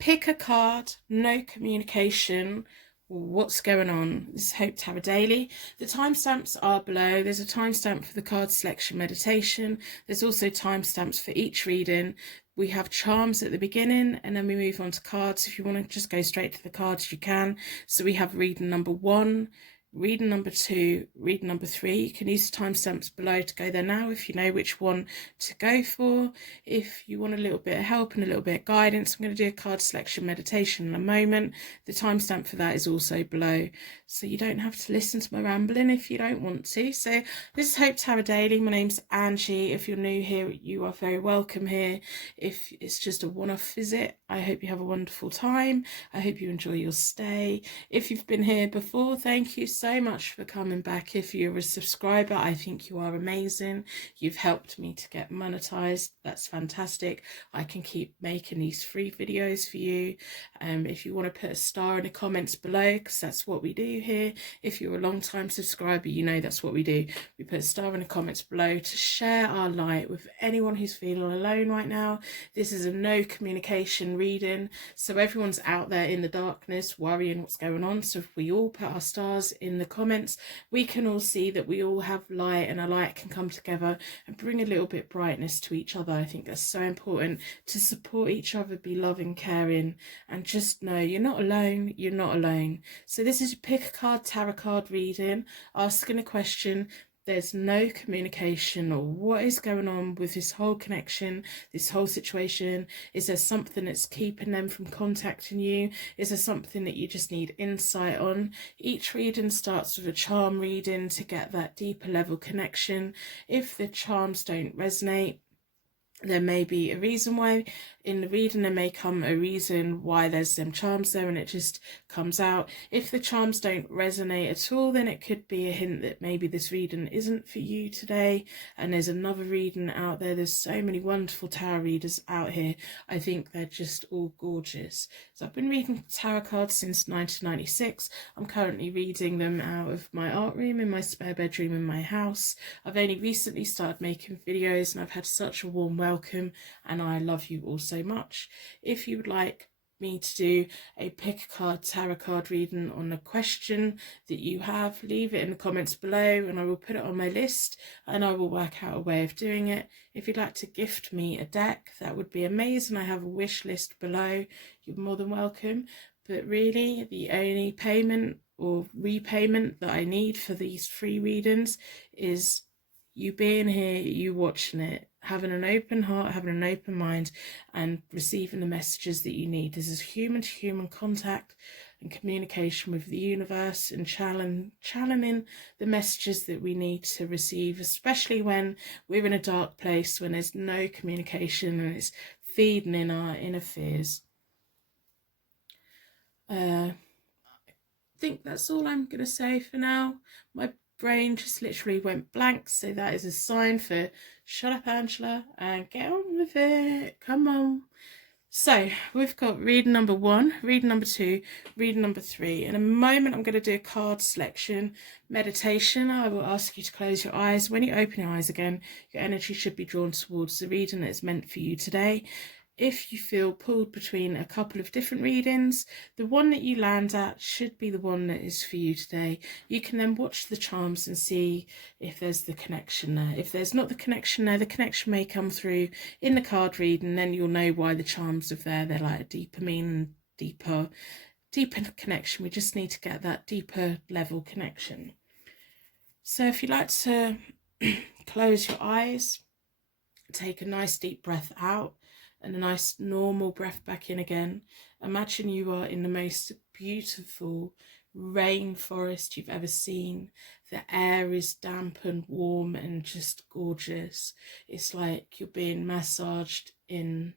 Pick a card, no communication. What's going on? This is Hope Tarot Daily. The timestamps are below. There's a timestamp for the card selection meditation. There's also timestamps for each reading. We have charms at the beginning and then we move on to cards. If you want to just go straight to the cards, you can. So we have reading number 1, reading number 2, reading number 3. You can use the timestamps below to go there now if you know which one to go for. If you want a little bit of help and a little bit of guidance, I'm going to do a card selection meditation in a moment. The timestamp for that is also below, so you don't have to listen to my rambling if you don't want to. So this is Hope Tarot Daily. My name's Angie. If you're new here, you are very welcome here. If it's just a one-off visit, I hope you have a wonderful time. I hope you enjoy your stay. If you've been here before, thank you so much for coming back. If you're a subscriber, I think you are amazing. You've helped me to get monetized. That's fantastic. I can keep making these free videos for you. If you want to put a star in the comments below, because that's what we do here. If you're a long time subscriber, you know that's what we do. We put a star in the comments below to share our light with anyone who's feeling alone right now. This is a no communication reading, so everyone's out there in the darkness worrying what's going on. So if we all put our stars in the comments, we can all see that we all have light, and our light can come together and bring a little bit brightness to each other. I think that's so important, to support each other, be loving, caring, and just know you're not alone. You're not alone. So this is a pick a card tarot card reading, asking a question. There's no communication, or what is going on with this whole connection, this whole situation? Is there something that's keeping them from contacting you? Is there something that you just need insight on? Each reading starts with a charm reading to get that deeper level connection. If the charms don't resonate, there may be a reason why. In the reading there may come a reason why there's some charms there, and it just comes out. If the charms don't resonate at all, then it could be a hint that maybe this reading isn't for you today, and there's another reading out there. There's so many wonderful tarot readers out here. I think they're just all gorgeous. So I've been reading tarot cards since 1996. I'm currently reading them out of my art room in my spare bedroom in my house. I've only recently started making videos, and I've had such a warm welcome, and I love you all so much. If you would like me to do a pick a card tarot card reading on a question that you have, leave it in the comments below and I will put it on my list and I will work out a way of doing it. If you'd like to gift me a deck, that would be amazing. I have a wish list below. You're more than welcome. But really, the only payment or repayment that I need for these free readings is you being here, you watching it, having an open heart, having an open mind, and receiving the messages that you need. This is human to human contact and communication with the universe, and channeling the messages that we need to receive, especially when we're in a dark place, when there's no communication and it's feeding in our inner fears. I think that's all I'm going to say for now. My brain just literally went blank, so that is a sign for shut up, Angela, and get on with it. Come on. So we've got reading number 1, reading number 2, reading number 3. In a moment I'm going to do a card selection meditation. I will ask you to close your eyes. When you open your eyes again, your energy should be drawn towards the reading that is meant for you today. If you feel pulled between a couple of different readings, the one that you land at should be the one that is for you today. You can then watch the charms and see if there's the connection there. If there's not the connection there, the connection may come through in the card reading, then you'll know why the charms are there. They're like a deeper meaning, deeper connection. We just need to get that deeper level connection. So if you'd like to close your eyes, take a nice deep breath out and a nice normal breath back in again. Imagine you are in the most beautiful rainforest you've ever seen. The air is damp and warm and just gorgeous. It's like you're being massaged in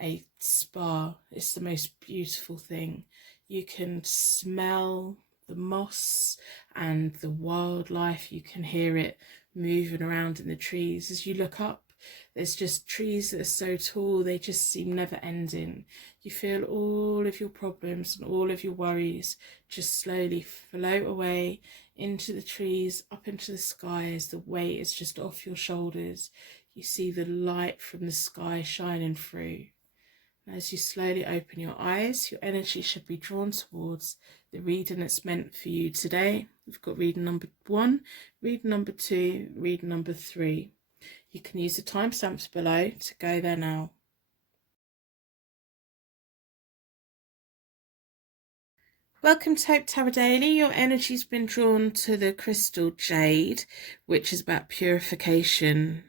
a spa. It's the most beautiful thing. You can smell the moss and the wildlife. You can hear it moving around in the trees. As you look up, there's just trees that are so tall, they just seem never ending. You feel all of your problems and all of your worries just slowly float away into the trees, up into the sky, as the weight is just off your shoulders. You see the light from the sky shining through. As you slowly open your eyes, your energy should be drawn towards the reading that's meant for you today. We've got reading number 1, reading number 2, reading number 3. You can use the timestamps below to go there now. Welcome to Hope Tarot Daily. Your energy's been drawn to the crystal jade, which is about purification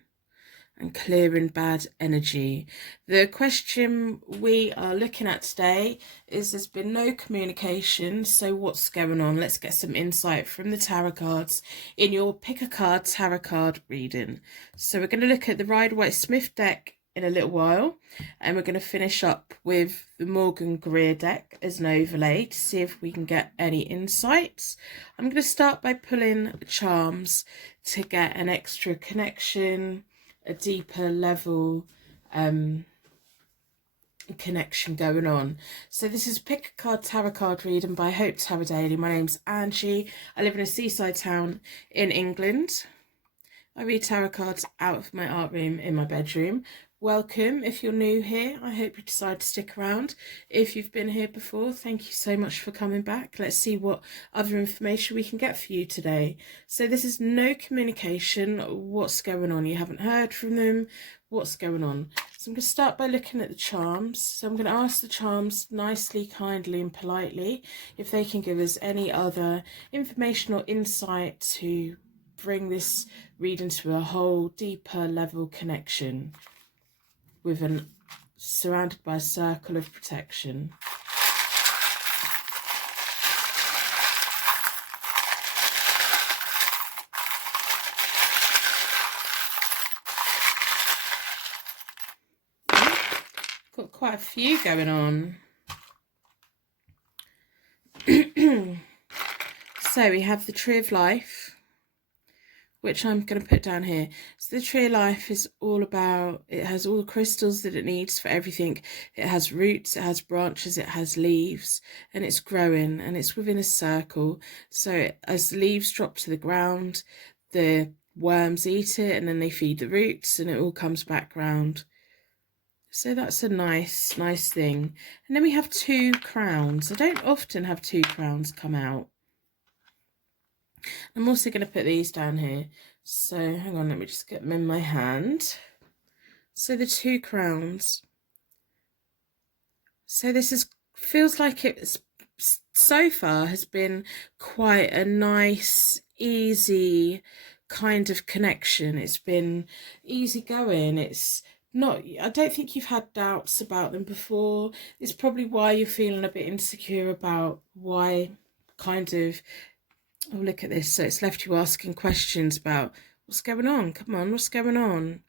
and clearing bad energy. The question we are looking at today is there's been no communication, so what's going on? Let's get some insight from the tarot cards in your pick a card tarot card reading. So we're going to look at the Rider-Waite-Smith deck in a little while, and we're going to finish up with the Morgan Greer deck as an overlay to see if we can get any insights. I'm going to start by pulling charms to get an extra connection, a deeper level connection going on. So this is Pick a Card Tarot Card reading by Hope Tarot Daily. My name's Angie. I live in a seaside town in England. I read tarot cards out of my art room in my bedroom. Welcome if you're new here. I hope you decide to stick around. If you've been here before, thank you so much for coming back. Let's see what other information we can get for you today. So this is no communication. What's going on? You haven't heard from them. What's going on? So I'm going to start by looking at the charms. So I'm going to ask the charms nicely, kindly and politely if they can give us any other information or insight to bring this reading to a whole deeper level connection with an surrounded by a circle of protection. Got quite a few going on. So we have the Tree of Life, which I'm going to put down here. So the Tree of Life is all about, it has all the crystals that it needs for everything. It has roots, it has branches, it has leaves, and it's growing, and it's within a circle. So as the leaves drop to the ground, the worms eat it, and then they feed the roots, and it all comes back round. So that's a nice thing. And then we have 2 crowns. I don't often have 2 crowns come out. I'm also going to put these down here. So hang on, let me just get them in my hand. So the 2 crowns. So this feels like it's so far has been quite a nice, easy kind of connection. It's been easy going. It's not, I don't think you've had doubts about them before. It's probably why you're feeling a bit insecure about why kind of. Oh, look at this. So it's left you asking questions about what's going on. Come on, what's going on?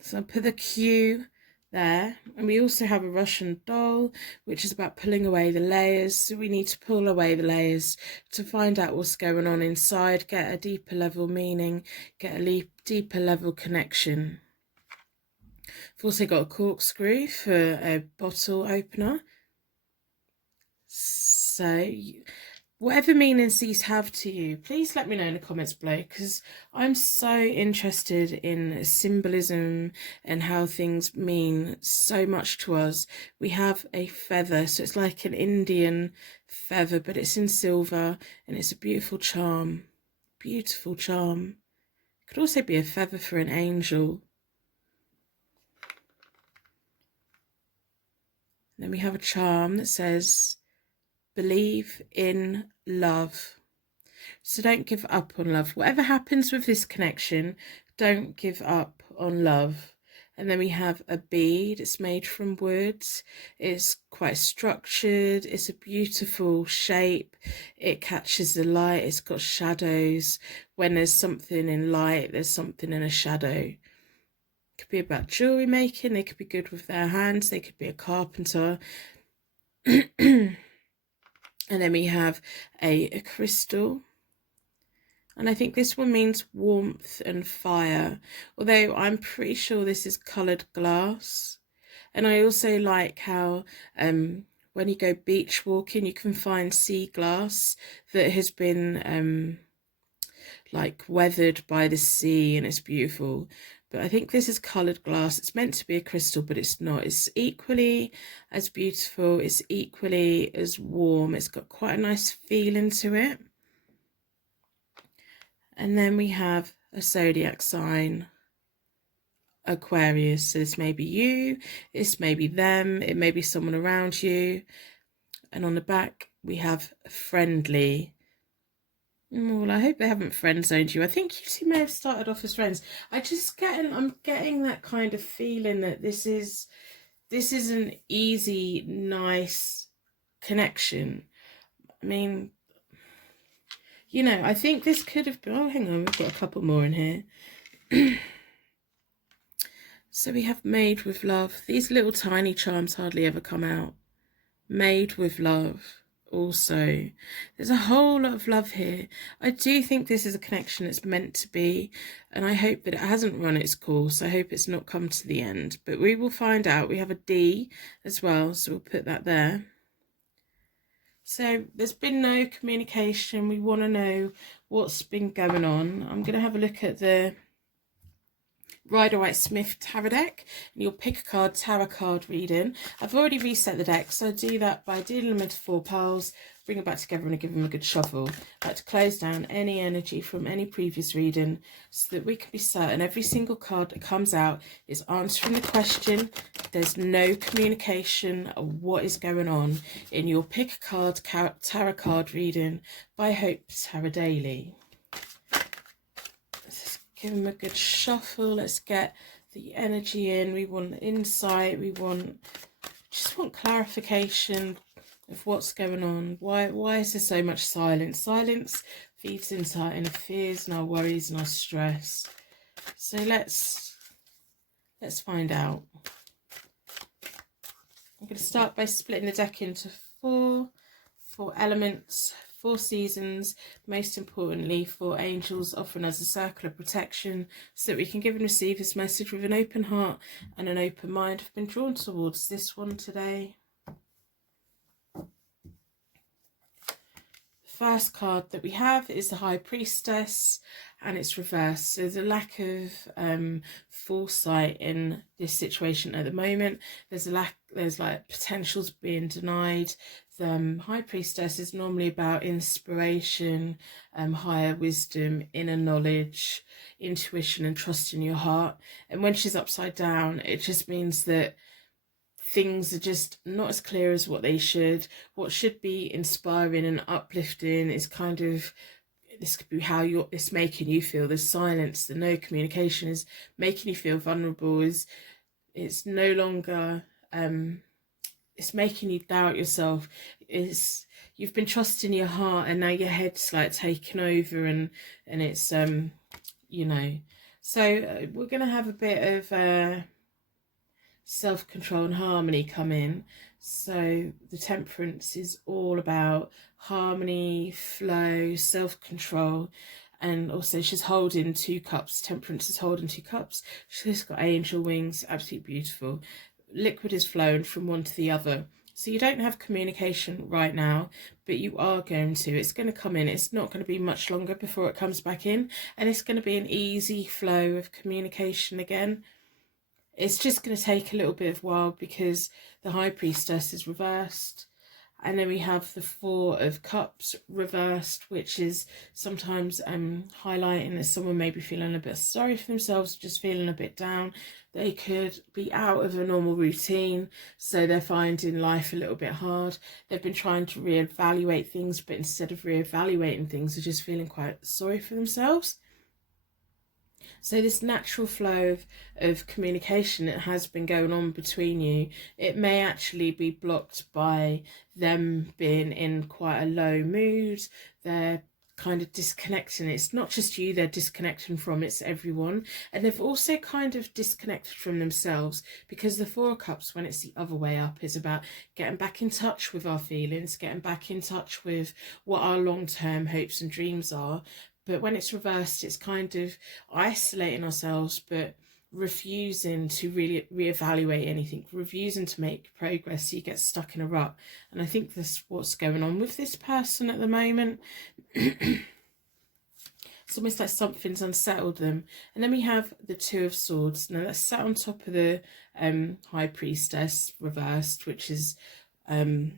So I put the Q there. And we also have a Russian doll, which is about pulling away the layers. So we need to pull away the layers to find out what's going on inside, get a deeper level meaning, get a deeper level connection. I've also got a corkscrew for a bottle opener. So whatever meanings these have to you, please let me know in the comments below, because I'm so interested in symbolism and how things mean so much to us. We have a feather, so it's like an Indian feather, but it's in silver, and it's a beautiful charm. Beautiful charm. It could also be a feather for an angel. And then we have a charm that says, believe in love. So don't give up on love. Whatever happens with this connection, don't give up on love. And then we have a bead. It's made from wood. It's quite structured. It's a beautiful shape. It catches the light. It's got shadows. When there's something in light, there's something in a shadow. Could be about jewelry making. They could be good with their hands. They could be a carpenter. And then we have a crystal. And I think this one means warmth and fire. Although I'm pretty sure this is coloured glass. And I also like how when you go beach walking, you can find sea glass that has been like weathered by the sea, and it's beautiful. but I think this is coloured glass. It's meant to be a crystal, but it's not. It's equally as beautiful. It's equally as warm. It's got quite a nice feeling to it. And then we have a zodiac sign, Aquarius. So this may be you, this may be them, it may be someone around you. And on the back we have friendly. Well, I hope they haven't friend zoned you. I think you two may have started off as friends. I'm getting that kind of feeling that this is an easy, nice connection. I mean, you know, I think this could have been, oh, hang on, we've got a couple more in here. So we have Made with Love. These little tiny charms hardly ever come out. Made with Love. Also, there's a whole lot of love here. I do think this is a connection that's meant to be, and I hope that it hasn't run its course. I hope it's not come to the end, but we will find out. We have a D as well, so we'll put that there. So there's been no communication. We want to know what's been going on. I'm going to have a look at the Rider-Waite-Smith tarot deck, and you'll pick a card, tarot card reading. I've already reset the deck, so I do that by dealing them into 4 piles, bring them back together and give them a good shuffle. I like to close down any energy from any previous reading so that we can be certain every single card that comes out is answering the question. There's no communication of what is going on in your pick a card tarot card reading by Hope Tarot Daily. Give them a good shuffle. Let's get the energy in. We want insight. We just want clarification of what's going on. Why is there so much silence? Silence feeds into our inner fears and our worries and our stress. So let's find out. I'm going to start by splitting the deck into four elements, 4 seasons, most importantly 4 angels, offering us a circle of protection so that we can give and receive this message with an open heart and an open mind. I've been drawn towards this one today. The first card that we have is the High Priestess, and it's reversed. So the lack of foresight in this situation at the moment. There's like potentials being denied. The High Priestess is normally about inspiration, higher wisdom, inner knowledge, intuition and trust in your heart. And when she's upside down, it just means that things are just not as clear as what they should. What should be inspiring and uplifting is kind of, this could be how it's making you feel. The silence, the no communication is making you feel vulnerable. It's no longer it's making you doubt yourself. You've been trusting your heart, and now your head's like taken over, and it's you know. So we're gonna have a bit of self-control and harmony come in. So the Temperance is all about harmony, flow, self-control, and also she's holding 2 cups. Temperance is holding 2 cups. She's got angel wings, absolutely beautiful. Liquid is flowing from one to the other. So you don't have communication right now, but you are going to. It's going to come in. It's not going to be much longer before it comes back in, and it's going to be an easy flow of communication again. It's just going to take a little bit of while because the High Priestess is reversed. And then we have the 4 of Cups reversed, which is sometimes highlighting that someone may be feeling a bit sorry for themselves, just feeling a bit down. They could be out of a normal routine, so they're finding life a little bit hard. They've been trying to reevaluate things, but instead of reevaluating things, they're just feeling quite sorry for themselves. So this natural flow of communication that has been going on between you, it may actually be blocked by them being in quite a low mood. They're kind of disconnecting. It's not just you they're disconnecting from, it's everyone. And they've also kind of disconnected from themselves, because the 4 of Cups, when it's the other way up, is about getting back in touch with our feelings, getting back in touch with what our long-term hopes and dreams are. But when it's reversed, it's kind of isolating ourselves, but refusing to really reevaluate anything, refusing to make progress. So you get stuck in a rut. And I think that's what's going on with this person at the moment. It's almost like something's unsettled them. And then we have the Two of Swords. Now that's sat on top of the High Priestess reversed, which is so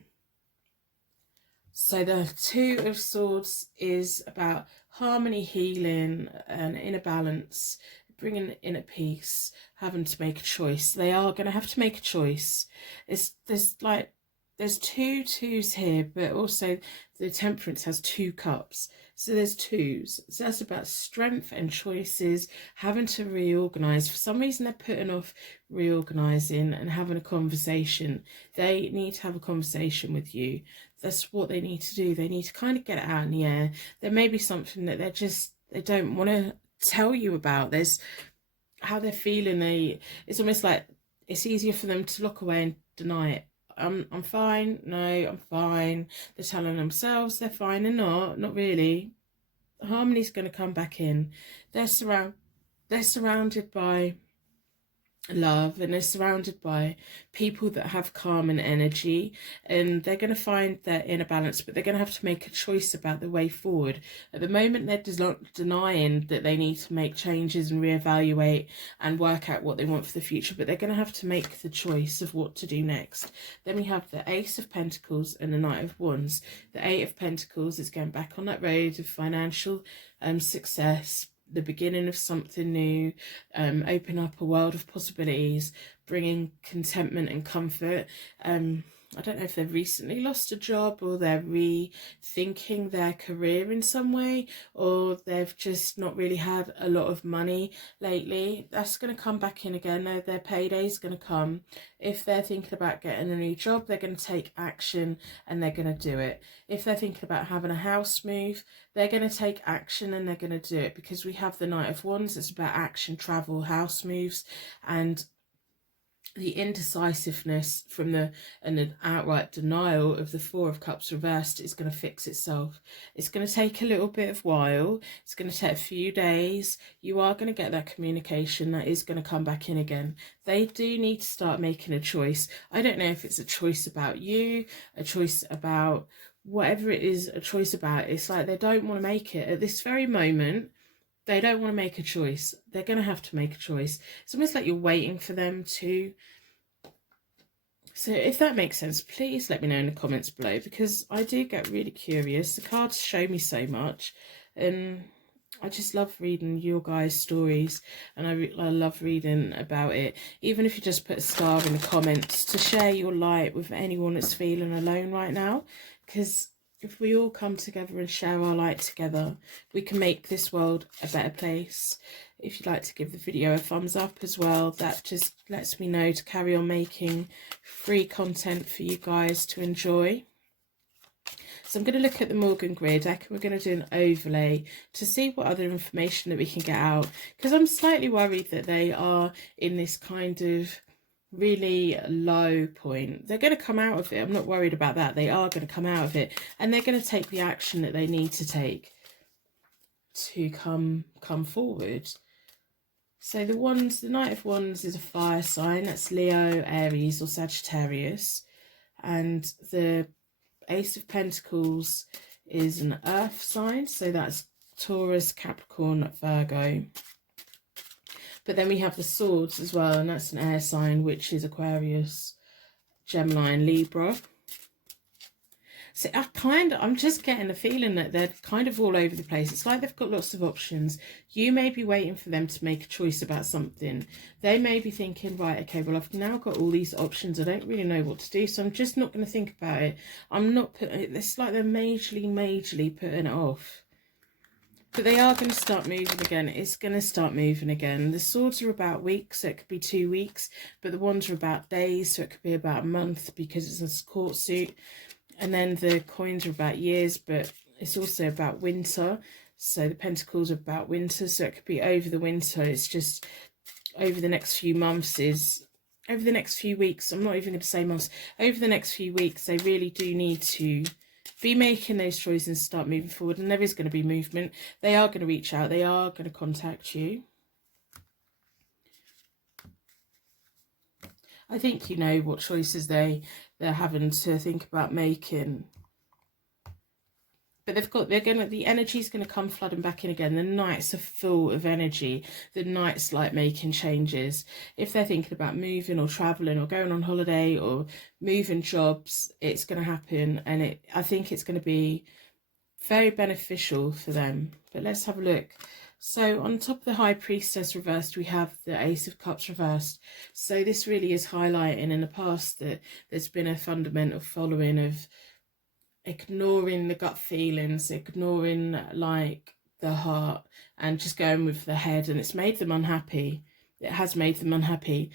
the Two of Swords is about harmony, healing, and inner balance, bringing inner peace, having to make a choice. They are going to have to make a choice. There's two twos here, but also the Temperance has 2 cups. So there's twos. So that's about strength and choices, having to reorganize. For some reason, they're putting off reorganizing and having a conversation. They need to have a conversation with you. That's what they need to do. They need to kind of get it out in the air. There may be something that they don't want to tell you about. There's how they're feeling. It's almost like it's easier for them to look away and deny it. I'm fine. No, I'm fine. They're telling themselves they're fine. They're not really. Harmony's going to come back in. They're surrounded by love, and they're surrounded by people that have calm and energy, and they're going to find their inner balance, but they're going to have to make a choice about the way forward. At the moment, they're denying that they need to make changes and reevaluate and work out what they want for the future, but they're going to have to make the choice of what to do next. Then we have the Ace of Pentacles and the Knight of Wands. The Eight of Pentacles is going back on that road of financial success, the beginning of something new, open up a world of possibilities, bringing contentment and comfort. I don't know if they've recently lost a job, or they're rethinking their career in some way, or they've just not really had a lot of money lately. That's going to come back in again. Their payday's going to come. If they're thinking about getting a new job, they're going to take action and they're going to do it. If they're thinking about having a house move, they're going to take action and they're going to do it, because we have the Knight of Wands. It's about action, travel, house moves, and the indecisiveness from and an outright denial of the Four of Cups reversed is going to fix itself. It's going to take a little bit of while. It's going to take a few days. You are going to get that communication that is going to come back in again. They do need to start making a choice. I don't know if it's a choice about you, a choice about whatever it is, a choice about. It's like they don't want to make it at this very moment. They don't want to make a choice. They're going to have to make a choice. It's almost like you're waiting for them to. So if that makes sense, please let me know in the comments below, because I do get really curious. The cards show me so much, and I just love reading your guys' stories, and I love reading about it. Even if you just put a star in the comments to share your light with anyone that's feeling alone right now, because if we all come together and share our light together, we can make this world a better place. If you'd like to give the video a thumbs up as well, that just lets me know to carry on making free content for you guys to enjoy. So I'm going to look at the Morgan Greer deck, and we're going to do an overlay to see what other information that we can get out, because I'm slightly worried that they are in this kind of really low point. They're going to come out of it. I'm not worried about that. They are going to come out of it, and they're going to take the action that they need to take to come forward. So the Knight of Wands is a fire sign. That's Leo, Aries or Sagittarius. And the Ace of Pentacles is an earth sign. So that's Taurus, Capricorn, Virgo. But then we have the Swords as well, and that's an air sign, which is Aquarius, Gemini and Libra. So I'm just getting the feeling that they're kind of all over the place. It's like they've got lots of options. You may be waiting for them to make a choice about something. They may be thinking, right, okay, well, I've now got all these options. I don't really know what to do, so I'm just not going to think about it. I'm not putting it, it's like they're majorly putting it off. But they are going to start moving again. It's going to start moving again. The Swords are about weeks, so it could be 2 weeks. But the Wands are about days, so it could be about a month because it's a court suit. And then the Coins are about years, but it's also about winter. So the Pentacles are about winter, so it could be over the winter. It's just over the next few months over the next few weeks. I'm not even going to say months. Over the next few weeks, they really do need to be making those choices and start moving forward, and there is going to be movement. They are going to reach out. They are going to contact you. I think you know what choices they're having to think about making. but the energy's gonna come flooding back in again. The Knights are full of energy. The Knights like making changes. If they're thinking about moving or traveling or going on holiday or moving jobs, it's gonna happen, and I think it's gonna be very beneficial for them. But let's have a look. So on top of the High Priestess reversed, we have the Ace of Cups reversed. So this really is highlighting in the past that there's been a fundamental following of ignoring the gut feelings, ignoring like the heart, and just going with the head, and it's made them unhappy. It has made them unhappy.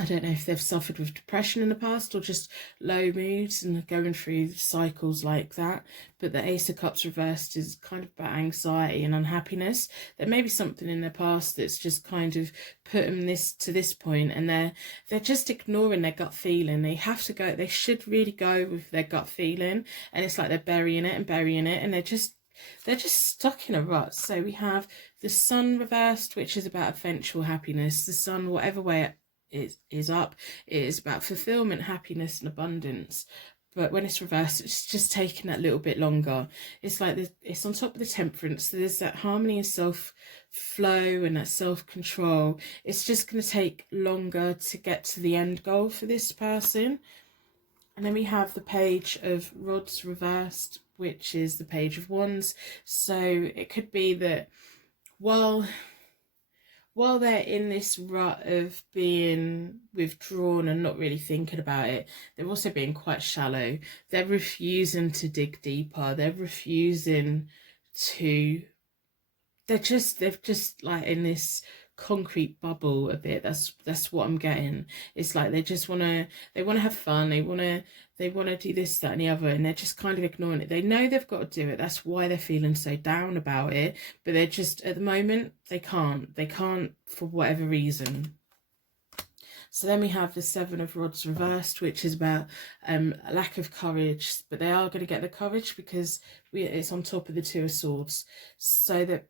I don't know if they've suffered with depression in the past or just low moods and going through cycles like that. But the Ace of Cups reversed is kind of about anxiety and unhappiness. There may be something in their past that's just kind of put them to this point, and they're just ignoring their gut feeling. They have to go. They should really go with their gut feeling, and it's like they're burying it, and they're just stuck in a rut. So we have the Sun reversed, which is about eventual happiness. The Sun, whatever way is up, it is about fulfillment, happiness and abundance. But when it's reversed, it's just taking that little bit longer. It's like it's on top of the Temperance. So there's that harmony and self-flow and that self-control. It's just going to take longer to get to the end goal for this person. And then we have the Page of Rods reversed, which is the Page of Wands. So it could be that while they're in this rut of being withdrawn and not really thinking about it, they're also being quite shallow. They're refusing to dig deeper. They're refusing to... They're just like in this concrete bubble a bit. That's what I'm getting. It's like they want to have fun. They want to do this, that and the other, and they're just kind of ignoring it. They know they've got to do it. That's why they're feeling so down about it, but they're just, at the moment, they can't for whatever reason. So then we have the Seven of Rods reversed, which is about a lack of courage, but they are going to get the courage because it's on top of the Two of Swords. So that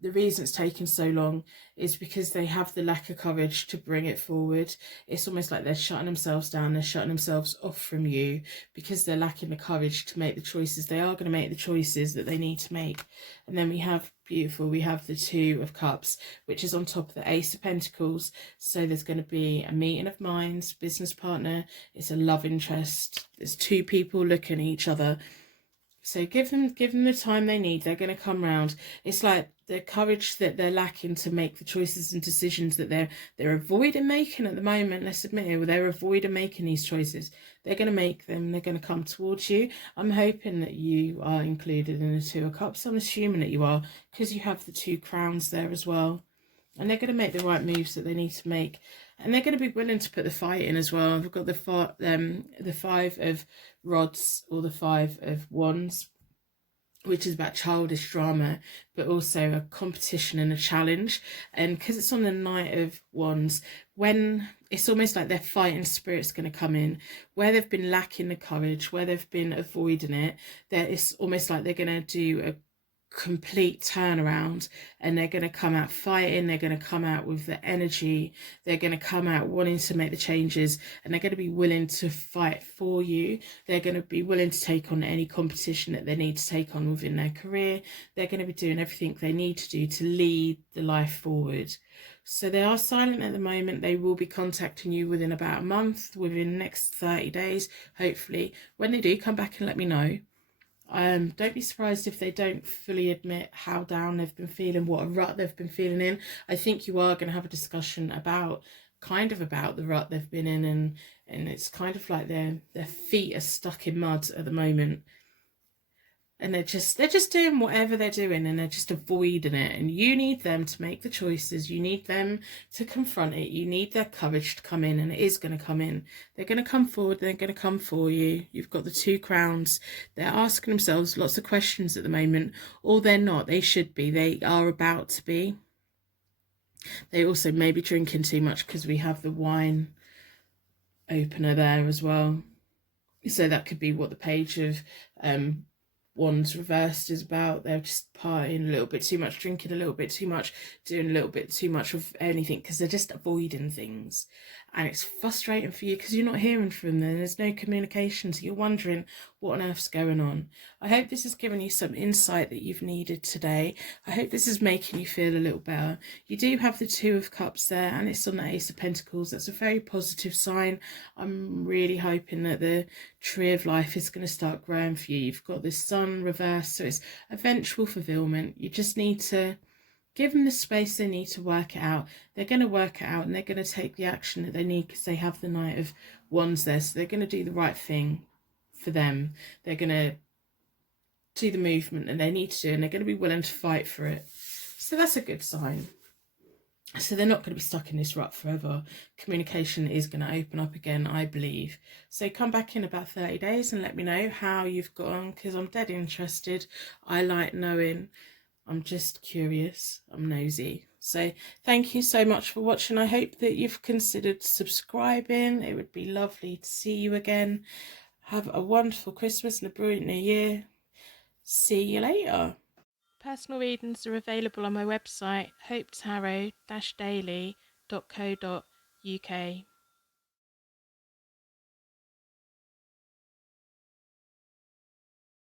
the reason it's taken so long is because they have the lack of courage to bring it forward. It's almost like they're shutting themselves down. They're shutting themselves off from you because they're lacking the courage to make the choices. They are going to make the choices that they need to make. And then we have the Two of Cups, which is on top of the Ace of Pentacles. So there's going to be a meeting of minds, business partner. It's a love interest. There's two people looking at each other. So give them the time they need. They're going to come round. It's like the courage that they're lacking to make the choices and decisions that they're avoiding making at the moment. Let's admit it, they're avoiding making these choices. They're going to make them. They're going to come towards you. I'm hoping that you are included in the Two of Cups. I'm assuming that you are because you have the Two Crowns there as well. And they're going to make the right moves that they need to make. And they're going to be willing to put the fight in as well. We've got the Five of Rods or the Five of Wands, which is about childish drama, but also a competition and a challenge. And because it's on the Knight of Wands, when it's almost like their fighting spirit's going to come in, where they've been lacking the courage, where they've been avoiding it, it's almost like they're going to do a complete turnaround, and they're going to come out fighting. They're going to come out with the energy. They're going to come out wanting to make the changes, and they're going to be willing to fight for you. They're going to be willing to take on any competition that they need to take on within their career. They're going to be doing everything they need to do to lead the life forward. So they are silent at the moment. They will be contacting you within about a month, within the next 30 days, hopefully. When they do, come back and let me know. Don't be surprised if they don't fully admit how down they've been feeling, what a rut they've been feeling in. I think you are going to have a discussion about the rut they've been in, and it's kind of like their feet are stuck in mud at the moment. And they're just doing whatever they're doing, and they're just avoiding it. And you need them to make the choices. You need them to confront it. You need their courage to come in, and it is going to come in. They're going to come forward. They're going to come for you. You've got the Two Crowns. They're asking themselves lots of questions at the moment, or they're not. They should be. They are about to be. They also may be drinking too much because we have the wine opener there as well. So that could be what the Page of Wands reversed is about. They're just partying a little bit too much, drinking a little bit too much, doing a little bit too much of anything because they're just avoiding things. and it's frustrating for you because you're not hearing from them. There's no communication, so you're wondering what on earth's going on. I hope this has given you some insight that you've needed today. I hope this is making you feel a little better. You do have the Two of Cups there, and it's on the Ace of Pentacles. That's a very positive sign. I'm really hoping that the Tree of Life is going to start growing for you. You've got the Sun reversed, so it's eventual fulfillment. You just need to give them the space they need to work it out. They're going to work it out, and they're going to take the action that they need because they have the Knight of Wands there. So they're going to do the right thing for them. They're going to do the movement that they need to do, and they're going to be willing to fight for it. So that's a good sign. So they're not going to be stuck in this rut forever. Communication is going to open up again, I believe. So come back in about 30 days and let me know how you've got on, because I'm dead interested. I like knowing. I'm just curious. I'm nosy. So thank you so much for watching. I hope that you've considered subscribing. It would be lovely to see you again. Have a wonderful Christmas and a brilliant New Year. See you later. Personal readings are available on my website, hopetarot-daily.co.uk.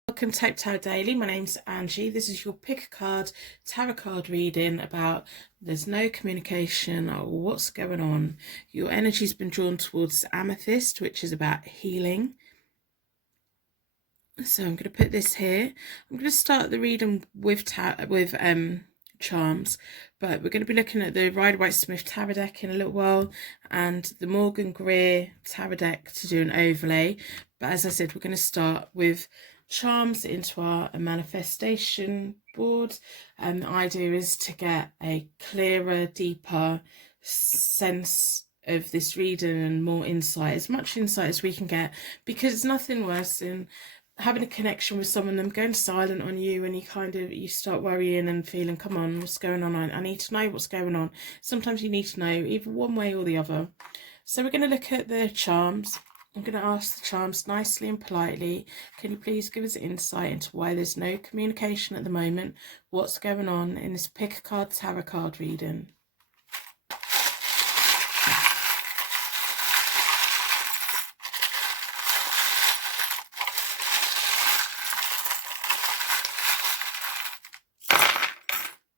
Welcome to Hope Tarot Daily. My name's Angie. This is your pick a card tarot card reading about there's no communication or what's going on. Your energy's been drawn towards Amethyst, which is about healing. So I'm going to put this here. I'm going to start the reading with charms, but we're going to be looking at the Rider-Waite-Smith tarot deck in a little while and the Morgan Greer tarot deck to do an overlay. But as I said, we're going to start with charms into our manifestation board, and the idea is to get a clearer, deeper sense of this reading and more insight, as much insight as we can get, because it's nothing worse than having a connection with someone, them going silent on you, and you start worrying and feeling, come on, what's going on? I need to know what's going on. Sometimes you need to know either one way or the other. So we're going to look at the charms. I'm going to ask the charms nicely and politely, can you please give us insight into why there's no communication at the moment? What's going on in this pick a card tarot card reading?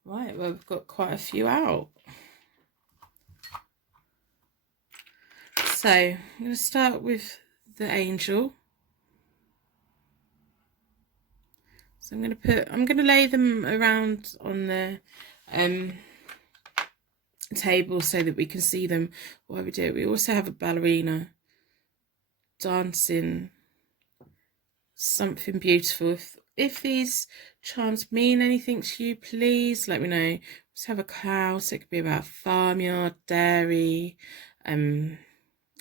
Right, well, we've got quite a few out. So I'm going to start with the angel. So I'm going to lay them around on the table so that we can see them while we do it. We also have a ballerina dancing something beautiful. If these charms mean anything to you, please let me know. Let's have a cow, so it could be about farmyard, dairy.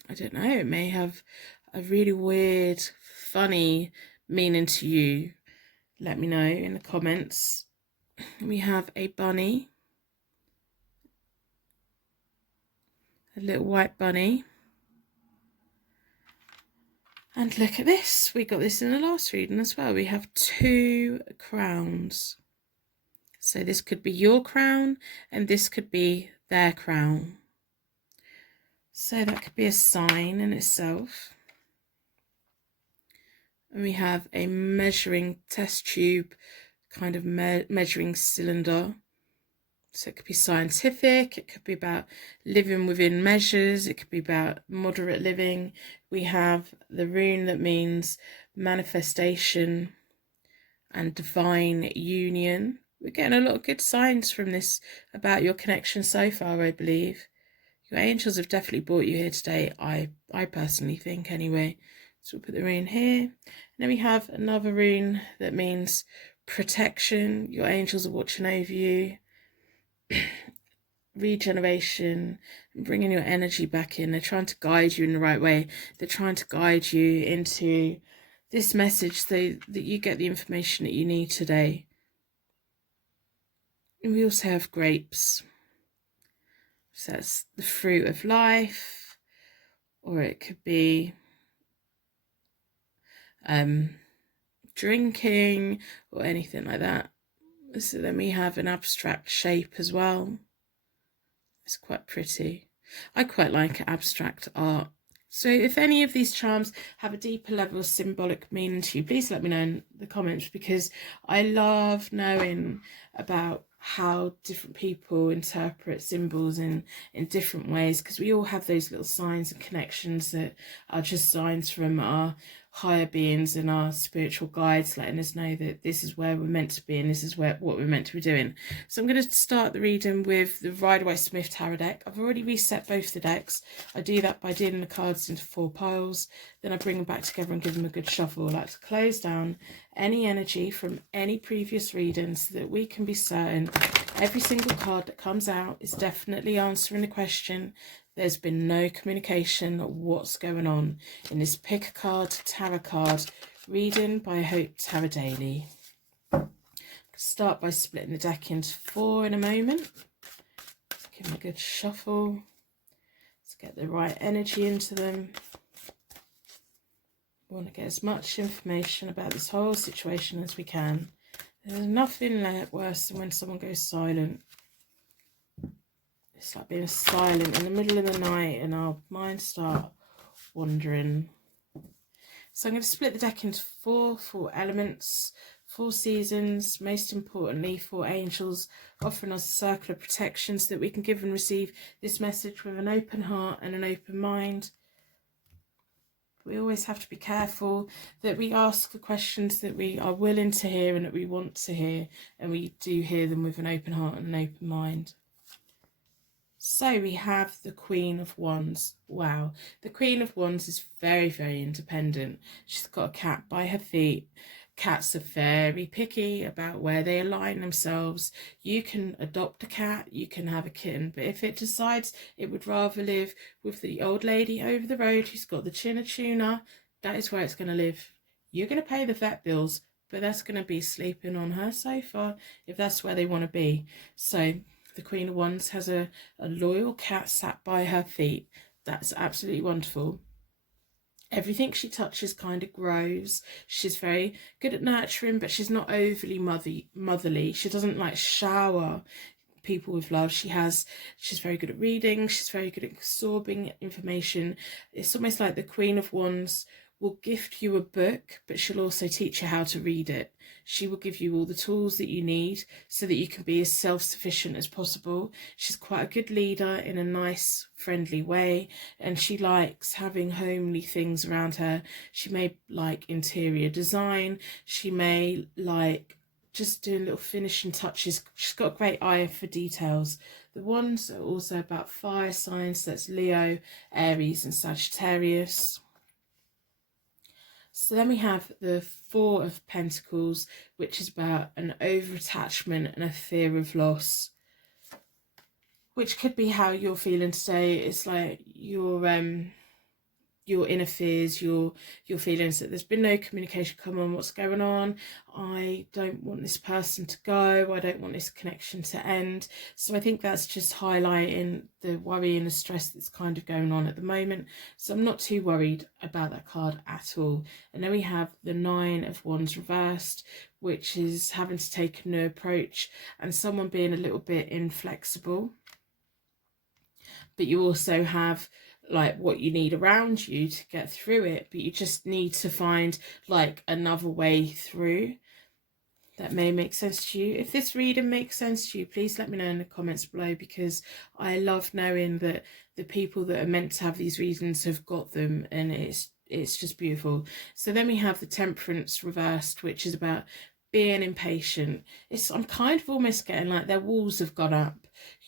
I don't know, it may have a really weird, funny meaning to you. Let me know in the comments. We have a bunny, a little white bunny. And look at this, we got this in the last reading as well. We have 2 crowns. So this could be your crown and this could be their crown. So that could be a sign in itself. And we have a measuring test tube, kind of measuring cylinder. So it could be scientific, it could be about living within measures, it could be about moderate living. We have the rune that means manifestation and divine union. We're getting a lot of good signs from this about your connection so far, I believe. Your angels have definitely brought you here today, I personally think anyway. So we'll put the rune here. And then we have another rune that means protection. Your angels are watching over you. Regeneration, bringing your energy back in. They're trying to guide you in the right way. They're trying to guide you into this message so that you get the information that you need today. And we also have grapes. So that's the fruit of life, or it could be drinking or anything like that. So then we have an abstract shape as well. It's quite pretty. I quite like abstract art. So if any of these charms have a deeper level of symbolic meaning to you, please let me know in the comments, because I love knowing about how different people interpret symbols in different ways, because we all have those little signs and connections that are just signs from our higher beings and our spiritual guides, letting us know that this is where we're meant to be and this is what we're meant to be doing. So I'm going to start the reading with the Rider-Waite-Smith Tarot deck. I've already reset both the decks. I do that by dealing the cards into 4 piles, then I bring them back together and give them a good shuffle. I like to close down any energy from any previous readings so that we can be certain every single card that comes out is definitely answering the question. There's been no communication of what's going on in this pick a card tarot card reading by Hope Tarot Daily. Start by splitting the deck into 4 in a moment. Let's give them a good shuffle. Let's get the right energy into them. We want to get as much information about this whole situation as we can. There's nothing worse than when someone goes silent. It's like being silent in the middle of the night and our minds start wandering. So I'm going to split the deck into 4 elements, 4 seasons, most importantly 4 angels, offering us a circle of protection so that we can give and receive this message with an open heart and an open mind. We always have to be careful that we ask the questions that we are willing to hear and that we want to hear, and we do hear them with an open heart and an open mind. So we have the Queen of Wands. Wow, the Queen of Wands is very, very independent. She's got a cat by her feet. Cats are very picky about where they align themselves. You can adopt a cat, you can have a kitten, but if it decides it would rather live with the old lady over the road who's got the chin of tuna, that is where it's going to live. You're going to pay the vet bills, but that's going to be sleeping on her sofa if that's where they want to be. So the Queen of Wands has a loyal cat sat by her feet. That's absolutely wonderful. Everything she touches kind of grows. She's very good at nurturing, but she's not overly motherly. She doesn't like shower people with love. She's very good at reading. She's very good at absorbing information. It's almost like the Queen of Wands will gift you a book, but she'll also teach you how to read it. She will give you all the tools that you need so that you can be as self-sufficient as possible. She's quite a good leader in a nice, friendly way, and she likes having homely things around her. She may like interior design. She may like just doing little finishing touches. She's got a great eye for details. The Wands are also about fire signs. That's Leo, Aries and Sagittarius. So then we have the 4 of Pentacles, which is about an over-attachment and a fear of loss, which could be how you're feeling today. It's like your inner fears, your feelings that there's been no communication. Come on, what's going on? I don't want this person to go. I don't want this connection to end. So I think that's just highlighting the worry and the stress that's kind of going on at the moment. So I'm not too worried about that card at all. And then we have the 9 of Wands reversed, which is having to take a new approach and someone being a little bit inflexible. But you also have like what you need around you to get through it, but you just need to find like another way through. That may make sense to you. If this reading makes sense to you, please let me know in the comments below, because I love knowing that the people that are meant to have these readings have got them, and it's just beautiful. So then we have the Temperance reversed, which is about being impatient. I'm kind of almost getting like their walls have gone up.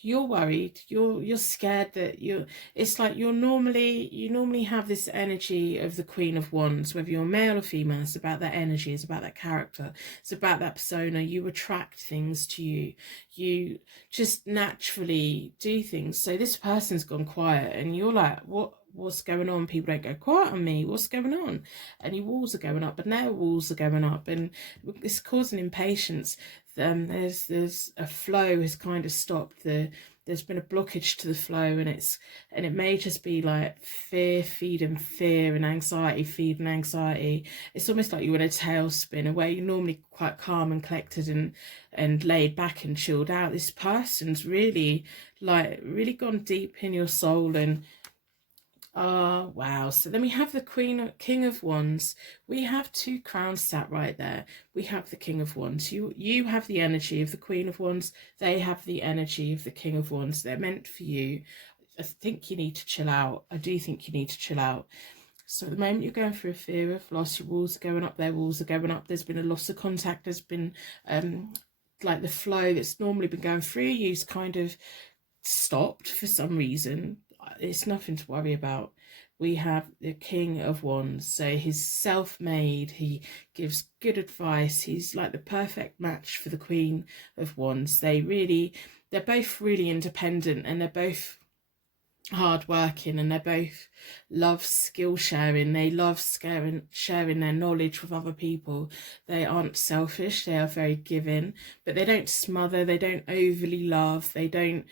You're worried, you're scared that it's like you normally have this energy of the Queen of Wands, whether you're male or female. It's about that energy, it's about that character, it's about that persona. You attract things to you, you just naturally do things. So this person's gone quiet and you're like, what's going on? People don't go quiet on me. What's going on? And your walls are going up, and their walls are going up, and it's causing impatience. There's a flow has kind of stopped. The there's been a blockage to the flow, and it may just be like fear feeding fear and anxiety feeding anxiety. It's almost like you're in a tailspin, where you're normally quite calm and collected and laid back and chilled out. This person's really gone deep in your soul. And wow. So then we have the King of Wands. We have 2 crowns sat right there. We have the King of Wands. You have the energy of the Queen of Wands. They have the energy of the King of Wands. They're meant for you. I think you need to chill out. I do think you need to chill out. So at the moment you're going through a fear of loss, your walls are going up, their walls are going up. There's been a loss of contact. There's been like the flow that's normally been going through you's kind of stopped for some reason. It's nothing to worry about. We have the King of Wands, so he's self-made, he gives good advice, he's like the perfect match for the Queen of Wands. They're both really independent, and they're both hard working, and they both love skill sharing. They love sharing their knowledge with other people. They aren't selfish, they are very giving, but they don't smother, they don't overly love, they don't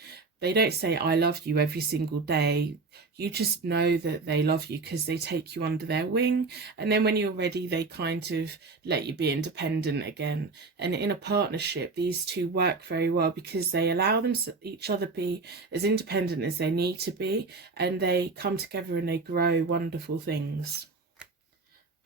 say I love you every single day. You just know that they love you because they take you under their wing, and then when you're ready they kind of let you be independent again. And in a partnership these two work very well because they allow each other be as independent as they need to be, and they come together and they grow wonderful things.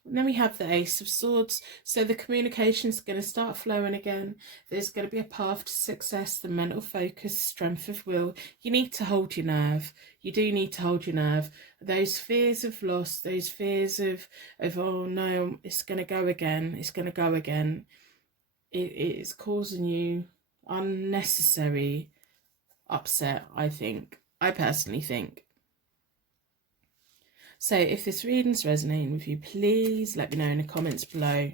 And then we have the Ace of Swords. So the communication's going to start flowing again. There's going to be a path to success, the mental focus, strength of will. You need to hold your nerve. You do need to hold your nerve. Those fears of loss, those fears of oh no, it's going to go again. It's going to go again. It's causing you unnecessary upset, I think. I personally think. So if this reading's resonating with you, please let me know in the comments below.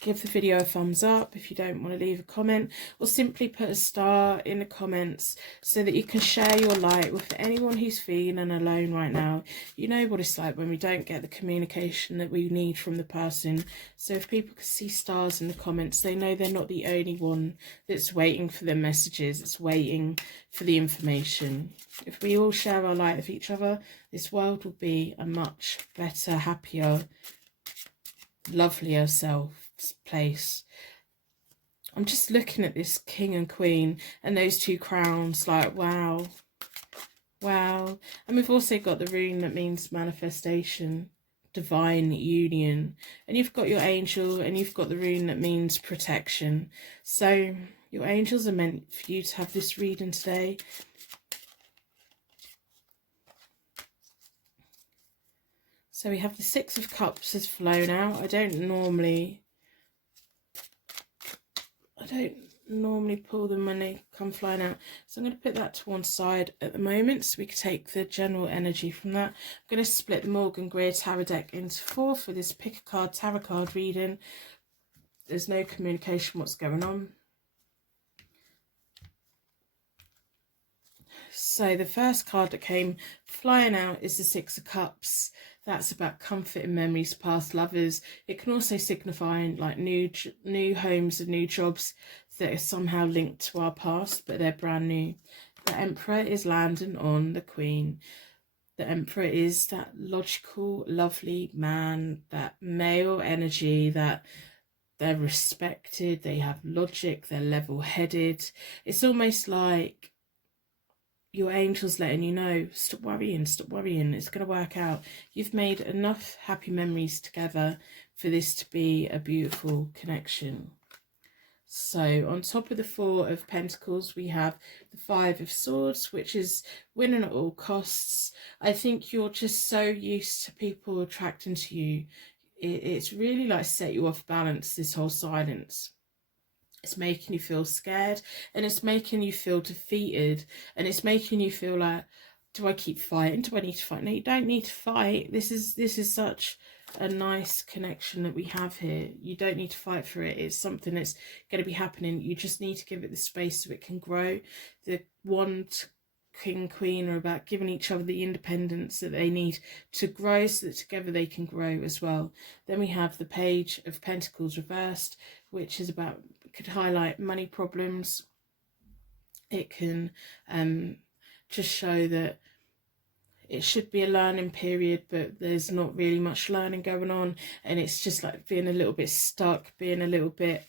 Give the video a thumbs up if you don't want to leave a comment, or simply put a star in the comments so that you can share your light with anyone who's feeling alone right now. You know what it's like when we don't get the communication that we need from the person. So if people can see stars in the comments, they know they're not the only one that's waiting for their messages, it's waiting for the information. If we all share our light with each other, this world will be a much better, happier, lovelier place. I'm just looking at this King and Queen and those 2 crowns, like wow. And we've also got the rune that means manifestation, divine union, and you've got your angel, and you've got the rune that means protection. So your angels are meant for you to have this reading today. So we have the 6 of Cups has flown out. I don't normally pull them when they come flying out. So I'm going to put that to one side at the moment so we can take the general energy from that. I'm going to split the Morgan Greer Tarot deck into 4 for this pick a card tarot card reading. There's no communication what's going on. So the first card that came flying out is the 6 of Cups. That's about comfort and memories, past lovers. It can also signify like new homes and new jobs that are somehow linked to our past, but they're brand new. The Emperor is landing on the Queen. The Emperor is that logical, lovely man, that male energy, that they're respected, they have logic, they're level-headed. It's almost like your angel's letting you know, stop worrying, it's going to work out. You've made enough happy memories together for this to be a beautiful connection. So on top of the 4 of Pentacles, we have the 5 of Swords, which is winning at all costs. I think you're just so used to people attracting to you. It's really like set you off balance, this whole silence. It's making you feel scared, and it's making you feel defeated, and it's making you feel like, do I keep fighting? Do I need to fight? No, you don't need to fight. This is such a nice connection that we have here. You don't need to fight for it. It's something that's going to be happening. You just need to give it the space so it can grow. The Wand King Queen are about giving each other the independence that they need to grow so that together they can grow as well. Then we have the Page of Pentacles reversed, which is about, could highlight money problems, It can just show that it should be a learning period, but there's not really much learning going on, and it's just like being a little bit stuck, being a little bit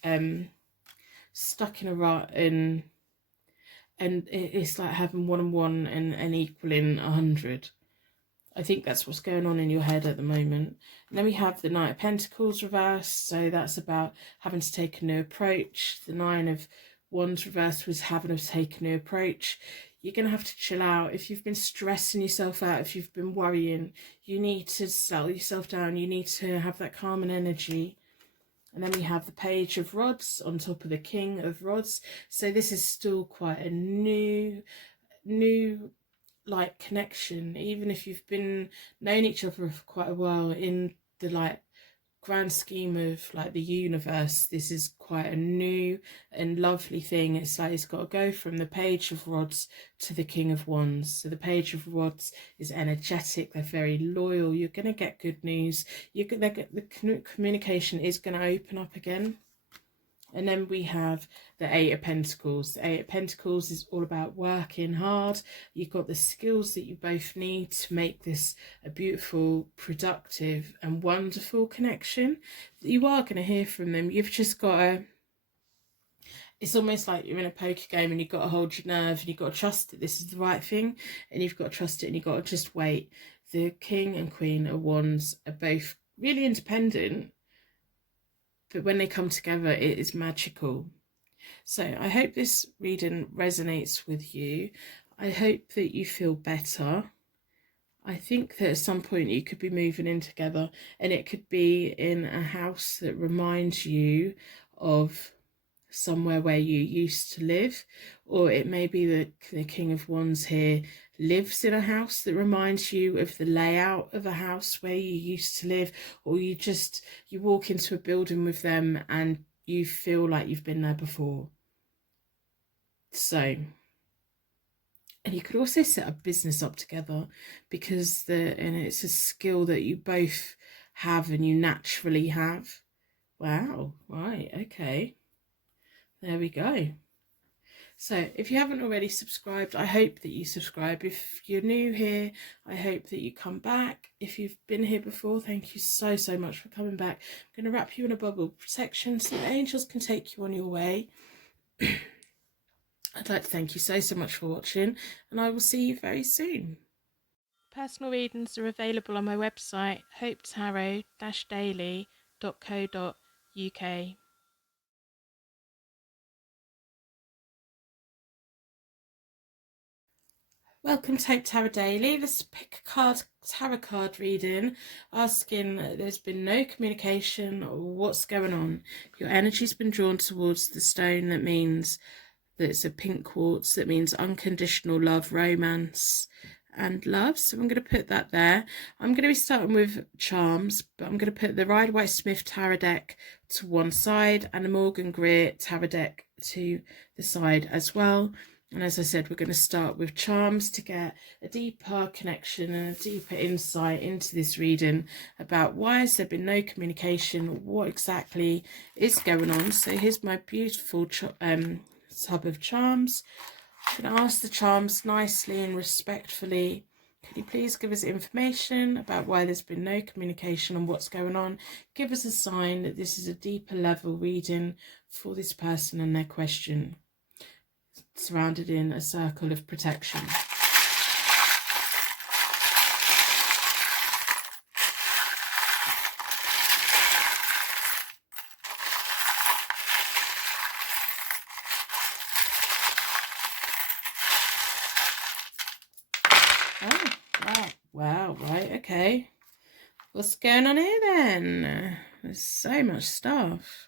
stuck in a rut, and it's like having 1 and 1 and equaling 100. I think that's what's going on in your head at the moment. And then we have the Knight of Pentacles reversed, so that's about having to take a new approach. The Nine of Wands reversed was having to take a new approach. You're going to have to chill out. If you've been stressing yourself out, if you've been worrying, you need to settle yourself down. You need to have that calming energy. And then we have the Page of Rods on top of the King of Rods. So this is still quite a new like connection, even if you've been known each other for quite a while. In the like grand scheme of like the universe, this is quite a new and lovely thing. It's like it's got to go from the Page of Rods to the King of Wands. So the Page of Rods is energetic, they're very loyal, you're going to get good news, you're going to get the communication is going to open up again. And then we have the Eight of Pentacles. The Eight of Pentacles is all about working hard. You've got the skills that you both need to make this a beautiful, productive and wonderful connection. You are going to hear from them. You've just got to... It's almost like you're in a poker game and you've got to hold your nerve and you've got to trust that this is the right thing, and you've got to trust it and you've got to just wait. The King and Queen of Wands are both really independent, but when they come together, it is magical. So I hope this reading resonates with you. I hope that you feel better. I think that at some point you could be moving in together, and it could be in a house that reminds you of somewhere where you used to live, or it may be that the King of Wands here lives in a house that reminds you of the layout of a house where you used to live, or you walk into a building with them and you feel like you've been there before. So, and you could also set a business up together, because it's a skill that you both have and you naturally have. Wow, right, okay. There we go. So if you haven't already subscribed, I hope that you subscribe. If you're new here, I hope that you come back. If you've been here before, thank you so much for coming back. I'm going to wrap you in a bubble of protection so the angels can take you on your way. I'd like to thank you so much for watching, and I will see you very soon. Personal readings are available on my website, hopetarot-daily.co.uk. Welcome to Hope Tarot Daily. This is a tarot card reading, asking there's been no communication, what's going on. Your energy's been drawn towards the stone that means that it's a pink quartz, that means unconditional love, romance and love. So I'm going to put that there. I'm going to be starting with charms, but I'm going to put the Rider-Waite-Smith tarot deck to one side and the Morgan Greer tarot deck to the side as well. And as I said, we're going to start with charms to get a deeper connection and a deeper insight into this reading about why has there been no communication, what exactly is going on. So here's my beautiful tub of charms. I'm going to ask the charms nicely and respectfully, can you please give us information about why there's been no communication and what's going on? Give us a sign that this is a deeper level reading for this person and their question, surrounded in a circle of protection. Oh, wow, right, okay. What's going on here then? There's so much stuff.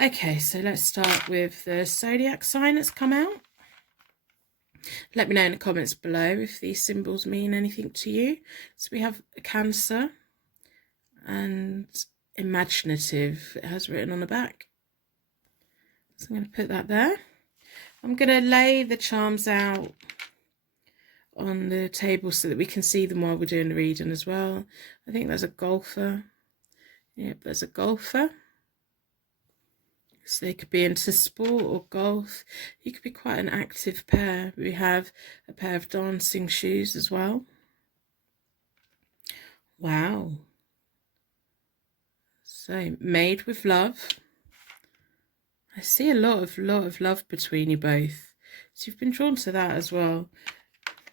Okay, so let's start with the zodiac sign that's come out. Let me know in the comments below if these symbols mean anything to you. So we have Cancer and imaginative, it has written on the back. So I'm going to put that there. I'm going to lay the charms out on the table so that we can see them while we're doing the reading as well. I think there's a golfer. Yep, there's a golfer. So they could be into sport or golf. You could be quite an active pair. We have a pair of dancing shoes as well. Wow. So made with love. I see a lot of love between you both. So you've been drawn to that as well.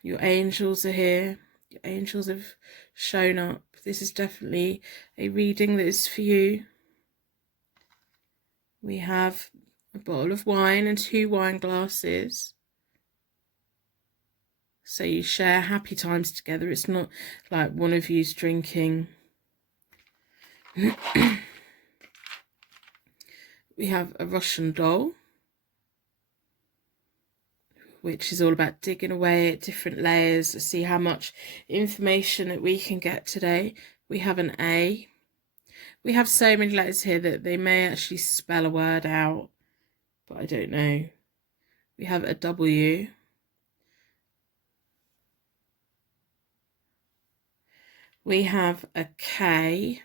Your angels are here. Your angels have shown up. This is definitely a reading that is for you. We have a bottle of wine and 2 wine glasses. So you share happy times together. It's not like one of you's drinking. We have a Russian doll, which is all about digging away at different layers to see how much information that we can get today. We have an A. We have so many letters here that they may actually spell a word out, but I don't know. We have a W. We have a K.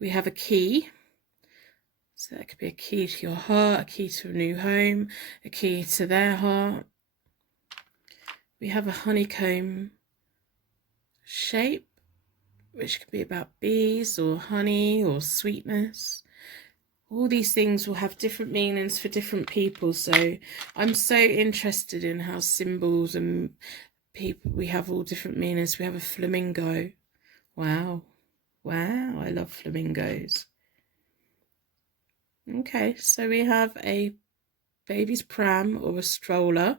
We have a key. So that could be a key to your heart, a key to a new home, a key to their heart. We have a honeycomb shape, which could be about bees or honey or sweetness. All these things will have different meanings for different people. So I'm so interested in how symbols and people, we have all different meanings. We have a flamingo. Wow. Wow, I love flamingos. Okay, so we have a baby's pram or a stroller.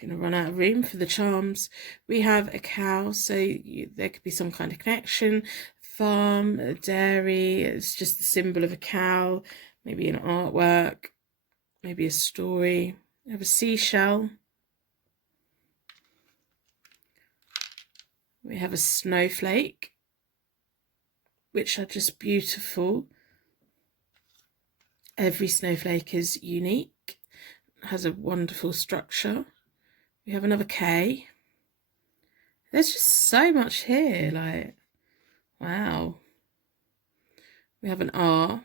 Going to run out of room for the charms. We have a cow, so there could be some kind of connection. Farm, a dairy, it's just the symbol of a cow. Maybe an artwork, maybe a story. We have a seashell. We have a snowflake, which are just beautiful. Every snowflake is unique, has a wonderful structure. We have another K. There's just so much here, like, wow. We have an R.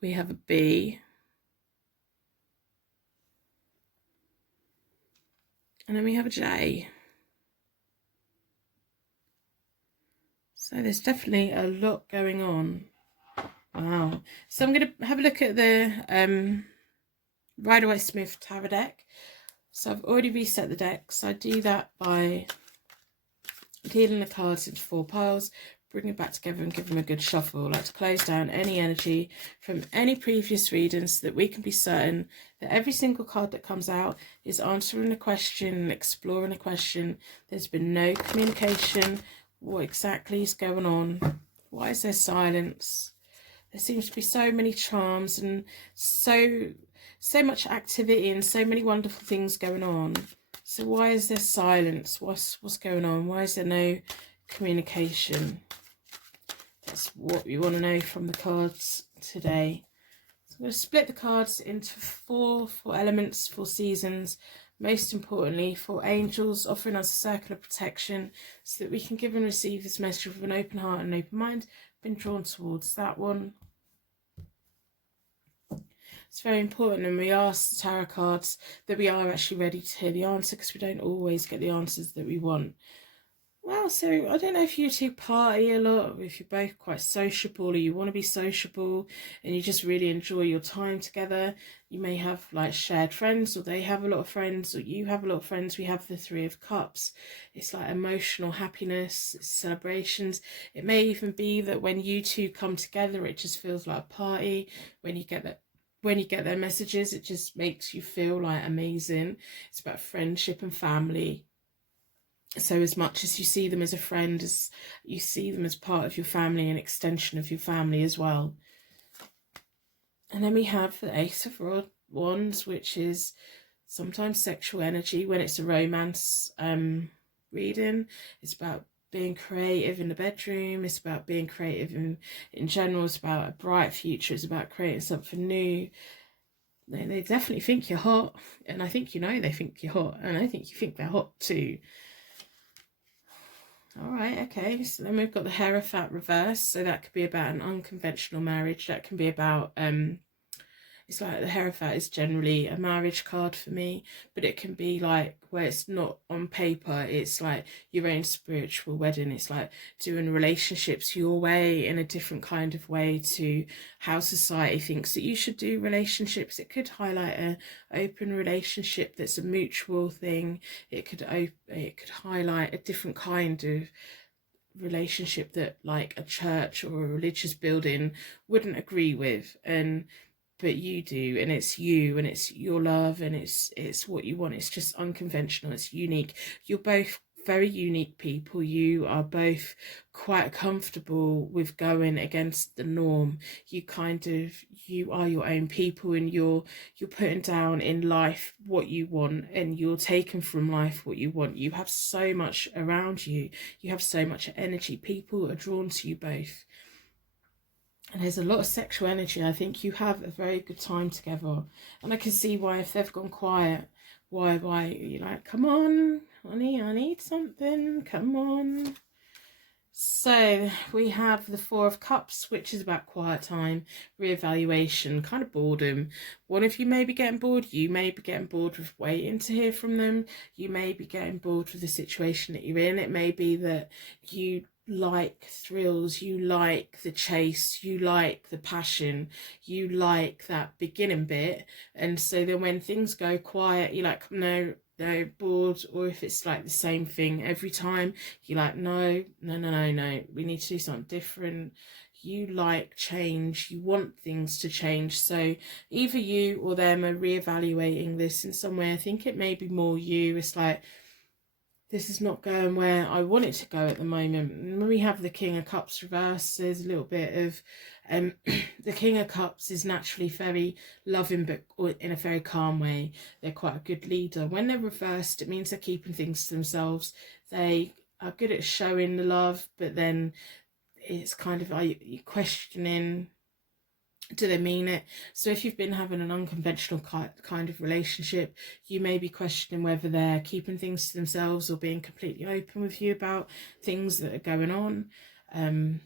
We have a B. And then we have a J. So there's definitely a lot going on. Wow. So I'm going to have a look at the Rider-Waite-Smith Tarot deck. So I've already reset the deck. So I do that by dealing the cards into 4 piles, bring it back together and give them a good shuffle. I like to close down any energy from any previous readings so that we can be certain that every single card that comes out is answering a question, exploring a question. There's been no communication. What exactly is going on? Why is there silence? There seems to be so many charms and so much activity and so many wonderful things going on. So why is there silence? What's going on? Why is there no communication? That's what we want to know from the cards today. So I'm going to split the cards into 4 elements, 4 seasons. Most importantly, 4 angels offering us a circle of protection so that we can give and receive this message with an open heart and an open mind. Been drawn towards that one. It's very important, and we ask the tarot cards that we are actually ready to hear the answer, because we don't always get the answers that we want. Well, so I don't know if you two party a lot, or if you're both quite sociable, or you want to be sociable and you just really enjoy your time together. You may have like shared friends, or they have a lot of friends, or you have a lot of friends. We have the 3 of Cups. It's like emotional happiness, it's celebrations. It may even be that when you two come together, it just feels like a party. When you get their messages, it just makes you feel like amazing. It's about friendship and family. So as much as you see them as a friend, as you see them as part of your family, an extension of your family as well. And then we have the Ace of Wands, which is sometimes sexual energy when it's a romance reading. It's about being creative in the bedroom. It's about being creative in general. It's about a bright future. It's about creating something new. They definitely think you're hot, and I think you know they think you're hot, and I think you think they're hot too. All right, okay, so then we've got the Hierophant reverse, so that could be about an unconventional marriage. That can be about it's like the Hierophant is generally a marriage card for me, but it can be like where it's not on paper, it's like your own spiritual wedding. It's like doing relationships your way, in a different kind of way to how society thinks that you should do relationships. It could highlight an open relationship that's a mutual thing. It could highlight a different kind of relationship that like a church or a religious building wouldn't agree with, and but you do, and it's you, and it's your love, and it's what you want. It's just unconventional, it's unique. You're both very unique people. You are both quite comfortable with going against the norm. You are your own people, and you're putting down in life what you want, and you're taking from life what you want. You have so much around you, you have so much energy. People are drawn to you both, and there's a lot of sexual energy. I think you have a very good time together, and I can see why, if they've gone quiet, why you're like, come on honey, I need something, come on. So we have the Four of Cups, which is about quiet time, reevaluation, kind of boredom. One of you may be getting bored. You may be getting bored with waiting to hear from them. You may be getting bored with the situation that you're in. It may be that you like thrills, you like the chase, you like the passion, you like that beginning bit, and so then when things go quiet, you're like, no, bored. Or if it's like the same thing every time, you're like, no, we need to do something different. You like change, you want things to change. So either you or them are reevaluating this in some way. I think it may be more you. It's like, this is not going where I want it to go at the moment. And when we have the King of Cups reversed, there's a little bit of the King of Cups is naturally very loving, but in a very calm way. They're quite a good leader. When they're reversed, it means they're keeping things to themselves. They are good at showing the love, but then it's kind of, you're questioning, do they mean it? So if you've been having an unconventional kind of relationship, you may be questioning whether they're keeping things to themselves or being completely open with you about things that are going on.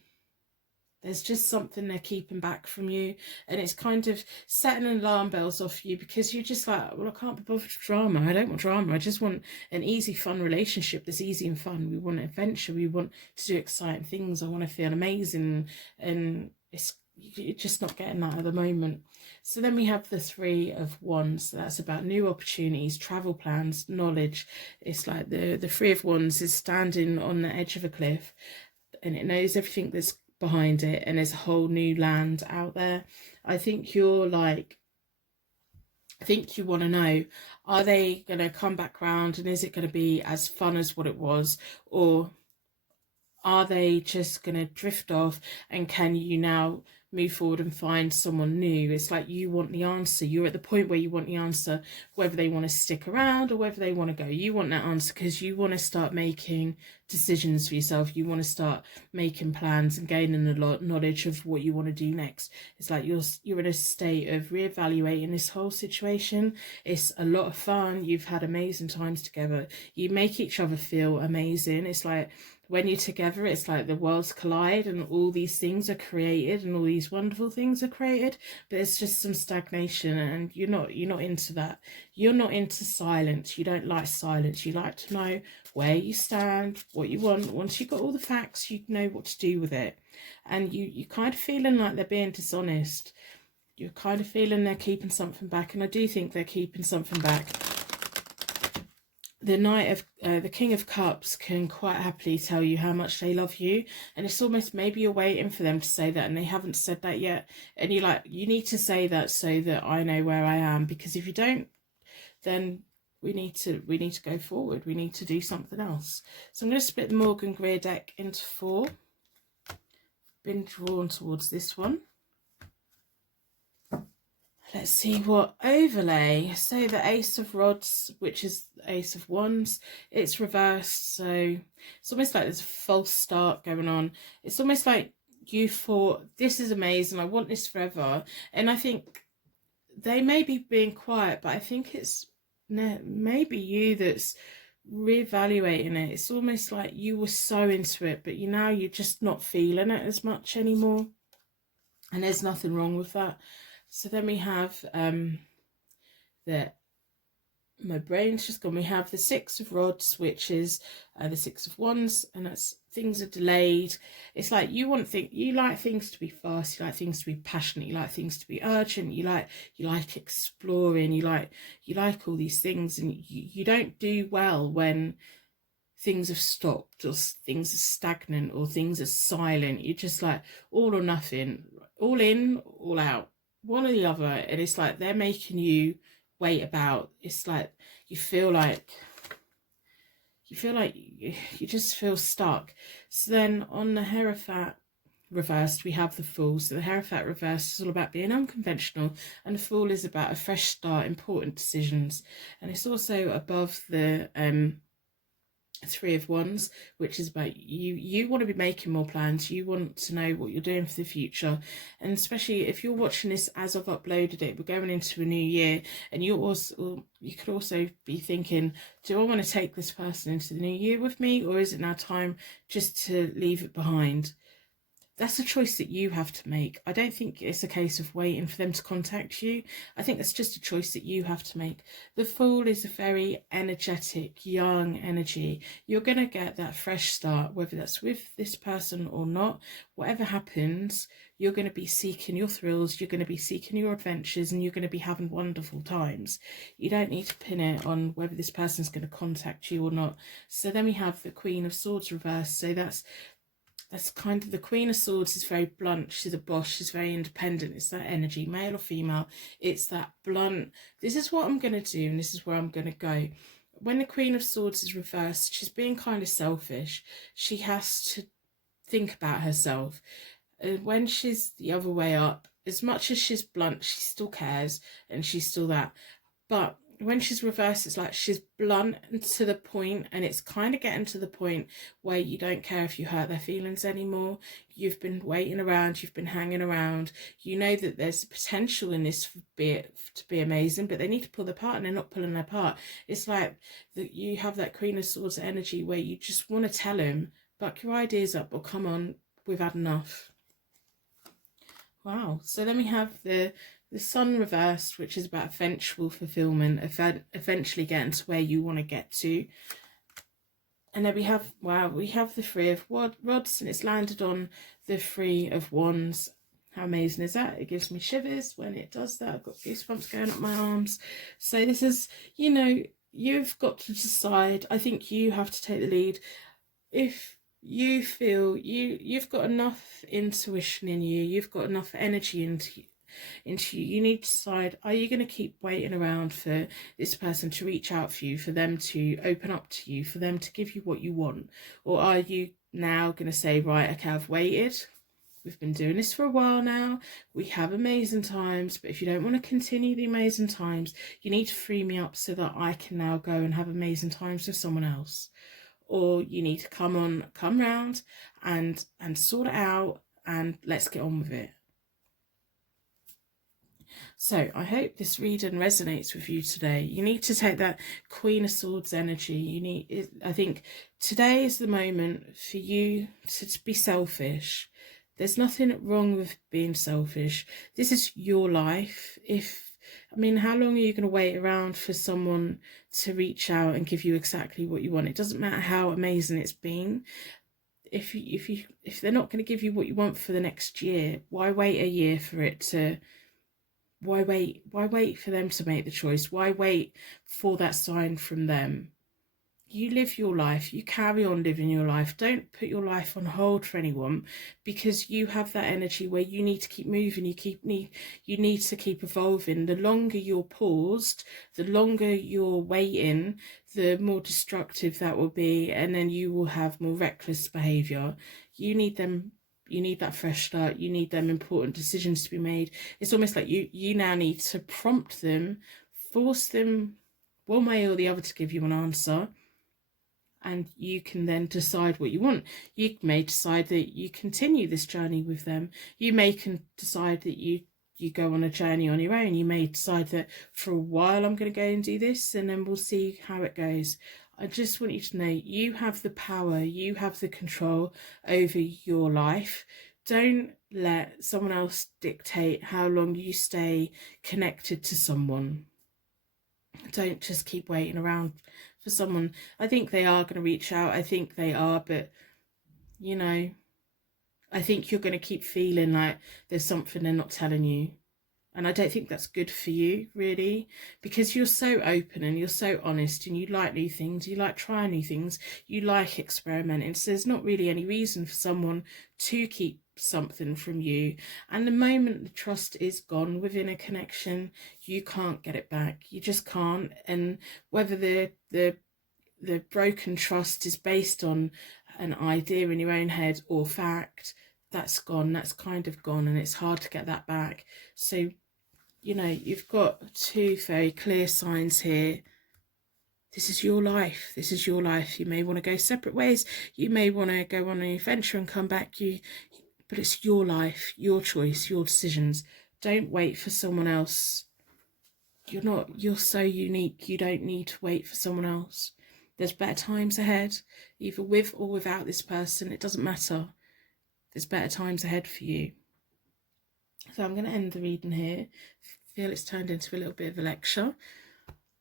There's just something they're keeping back from you, and it's kind of setting alarm bells off you, because you're just like, well, I can't be bothered with drama. I don't want drama. I just want an easy, fun relationship that's easy and fun. We want adventure. We want to do exciting things. I want to feel amazing, and you're just not getting that at the moment. So then we have the Three of Wands. So that's about new opportunities, travel plans, knowledge. It's like the Three of Wands is standing on the edge of a cliff, and it knows everything that's behind it, and there's a whole new land out there. I think you want to know, are they going to come back round, and is it going to be as fun as what it was, or are they just going to drift off, and can you now move forward and find someone new? It's like you want the answer. You're at the point where you want the answer, whether they want to stick around or whether they want to go. You want that answer because you want to start making decisions for yourself. You want to start making plans and gaining a lot of knowledge of what you want to do next. It's like you're in a state of reevaluating this whole situation. It's a lot of fun. You've had amazing times together. You make each other feel amazing. It's like, when you're together, it's like the worlds collide and all these things are created and all these wonderful things are created, but it's just some stagnation, and you're not into that. You're not into silence. You don't like silence. You like to know where you stand, what you want. Once you've got all the facts, you know what to do with it. And you're kind of feeling like they're being dishonest. You're kind of feeling they're keeping something back, and I do think they're keeping something back. The King of Cups can quite happily tell you how much they love you, and it's almost maybe you're waiting for them to say that, and they haven't said that yet, and you're like, you need to say that so that I know where I am, because if you don't, then we need to go forward. We need to do something else. So I'm going to split the Morgan Greer deck into 4. Been drawn towards this one. Let's see what overlay. So the Ace of Rods, which is the Ace of Wands, it's reversed. So it's almost like there's a false start going on. It's almost like you thought, this is amazing, I want this forever. And I think they may be being quiet, but I think it's maybe you that's reevaluating it. It's almost like you were so into it, but now you're just not feeling it as much anymore. And there's nothing wrong with that. So then we have the my brain's just gone. We have the Six of Rods, which is the Six of Wands, and that's things are delayed. It's like you like things to be fast, you like things to be passionate, you like things to be urgent, you like exploring, you like all these things, and you don't do well when things have stopped or things are stagnant or things are silent. You're just like all or nothing, all in, all out, one or the other, and it's like they're making you wait about. It's like you feel like you just feel stuck. So then on the Hierophant reversed, we have the Fool. So the Hierophant reversed is all about being unconventional, and the Fool is about a fresh start, important decisions. And it's also above the Three of Wands, which is about you want to be making more plans, you want to know what you're doing for the future. And especially if you're watching this as I've uploaded it, we're going into a new year, and you could also be thinking, do I want to take this person into the new year with me, or is it now time just to leave it behind? That's a choice that you have to make. I don't think it's a case of waiting for them to contact you. I think that's just a choice that you have to make. The Fool is a very energetic, young energy. You're going to get that fresh start, whether that's with this person or not. Whatever happens, you're going to be seeking your thrills, you're going to be seeking your adventures, and you're going to be having wonderful times. You don't need to pin it on whether this person's going to contact you or not. So then we have the Queen of Swords reversed. So that's kind of the Queen of Swords is very blunt. She's a boss. She's very independent. It's that energy, male or female. It's that blunt. This is what I'm going to do, and this is where I'm going to go. When the Queen of Swords is reversed, she's being kind of selfish. She has to think about herself. And when she's the other way up, as much as she's blunt, she still cares, and she's still that. But when she's reversed, it's like she's blunt and to the point, and it's kind of getting to the point where you don't care if you hurt their feelings anymore. You've been waiting around, you've been hanging around, you know that there's potential in this to be amazing, but they need to pull their part, and they're not pulling their part. It's like that you have that Queen of Swords energy where you just want to tell him, buck your ideas up, or come on, we've had enough. Wow. So then we have the Sun reversed, which is about eventual fulfillment, eventually getting to where you want to get to. And then we have the Three of Rods, and it's landed on the Three of Wands. How amazing is that? It gives me shivers when it does that. I've got goosebumps going up my arms. So this is, you've got to decide. I think you have to take the lead. If you feel you've got enough intuition in you, you've got enough energy into you need to decide, are you going to keep waiting around for this person to reach out for you, for them to open up to you, for them to give you what you want? Or are you now going to say, right, okay, I've waited, we've been doing this for a while now, we have amazing times, but if you don't want to continue the amazing times, you need to free me up so that I can now go and have amazing times with someone else. Or you need to come round and sort it out, and let's get on with it. So I hope this reading resonates with you today. You need to take that Queen of Swords energy. I think today is the moment for you to be selfish. There's nothing wrong with being selfish. This is your life. How long are you going to wait around for someone to reach out and give you exactly what you want? It doesn't matter how amazing it's been. If they're not going to give you what you want for the next year, why wait a year for it to... Why wait for them to make the choice? Why wait for that sign from them? You live your life. You carry on living your life. Don't put your life on hold for anyone, because you have that energy where you need to keep moving. You need to keep evolving. The longer you're paused, the longer you're waiting, the more destructive that will be, and then you will have more reckless behaviour. You need that fresh start. You need them important decisions to be made. It's almost like you now need to prompt them, force them one way or the other to give you an answer, and you can then decide what you want. You may decide that you continue this journey with them. You may decide that you you go on a journey on your own. You may decide that for a while I'm going to go and do this, and then we'll see how it goes. I just want you to know you have the power, you have the control over your life. Don't let someone else dictate how long you stay connected to someone. Don't just keep waiting around for someone. I think they are going to reach out. I think they are, but you know, I think you're going to keep feeling like there's something they're not telling you. And I don't think that's good for you, really, because you're so open and you're so honest and you like new things, you like trying new things, you like experimenting. So there's not really any reason for someone to keep something from you. And the moment the trust is gone within a connection, you can't get it back. You just can't. And whether the broken trust is based on an idea in your own head or fact, that's gone. That's kind of gone, and it's hard to get that back. So you know, you've got two very clear signs here. This is your life. This is your life. You may want to go separate ways. You may want to go on an adventure and come back. But it's your life, your choice, your decisions. Don't wait for someone else. You're so unique. You don't need to wait for someone else. There's better times ahead, either with or without this person. It doesn't matter. There's better times ahead for you. So I'm going to end the reading here. I feel it's turned into a little bit of a lecture.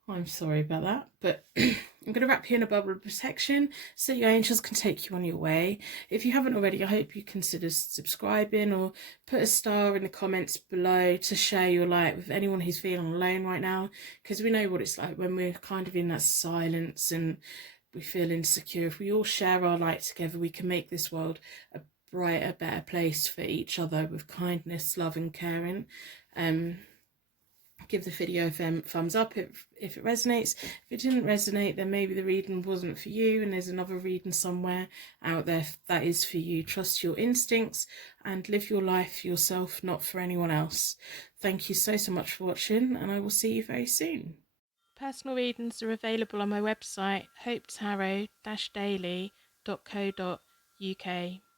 I'm sorry about that, but I'm going to wrap you in a bubble of protection so your angels can take you on your way. If you haven't already, I hope you consider subscribing or put a star in the comments below to share your light with anyone who's feeling alone right now, because we know what it's like when we're kind of in that silence and we feel insecure. If we all share our light together, we can make this world a brighter, better place for each other with kindness, love and caring. Give the video a thumbs up if it resonates. If it didn't resonate, then maybe the reading wasn't for you and there's another reading somewhere out there that is for you. Trust your instincts and live your life for yourself, not for anyone else. Thank you so much for watching, and I will see you very soon. Personal readings are available on my website, hopetarot-daily.co.uk.